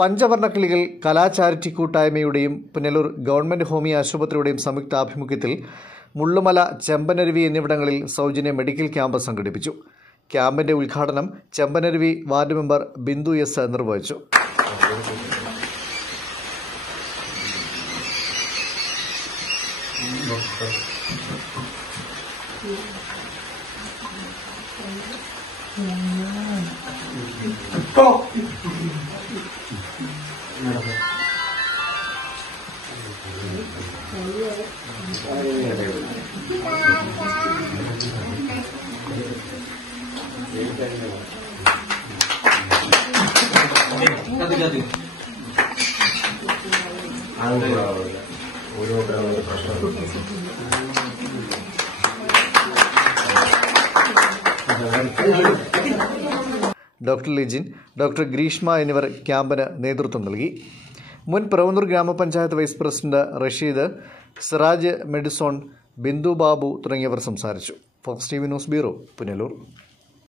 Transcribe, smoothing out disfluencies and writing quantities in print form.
പഞ്ചവർണ്ണക്കിളികൾ കലാചാരിറ്റി കൂട്ടായ്മയുടെയും Punalur government homoeo ആശുപത്രിയുടെയും സംയുക്താഭിമുഖ്യത്തിൽ മുള്ളുമല, ചെമ്പനരുവി എന്നിവിടങ്ങളിൽ സൗജന്യ മെഡിക്കൽ ക്യാമ്പ് സംഘടിപ്പിച്ചു. ക്യാമ്പിന്റെ ഉദ്ഘാടനം Chembanaruvi ward member Bindu S നിർവഹിച്ചു. ഡോക്ടർ ലിജിൻ, ഡോക്ടർ ഗ്രീഷ്മ എന്നിവർ ക്യാമ്പിന് നേതൃത്വം നൽകി. മുൻ പ്രവന്നൂർ ഗ്രാമപഞ്ചായത്ത് vice president Rasheed, Siraj Medizone, Bindu Babu തുടങ്ങിയവർ സംസാരിച്ചു. Fox TV news bureau, Punalur.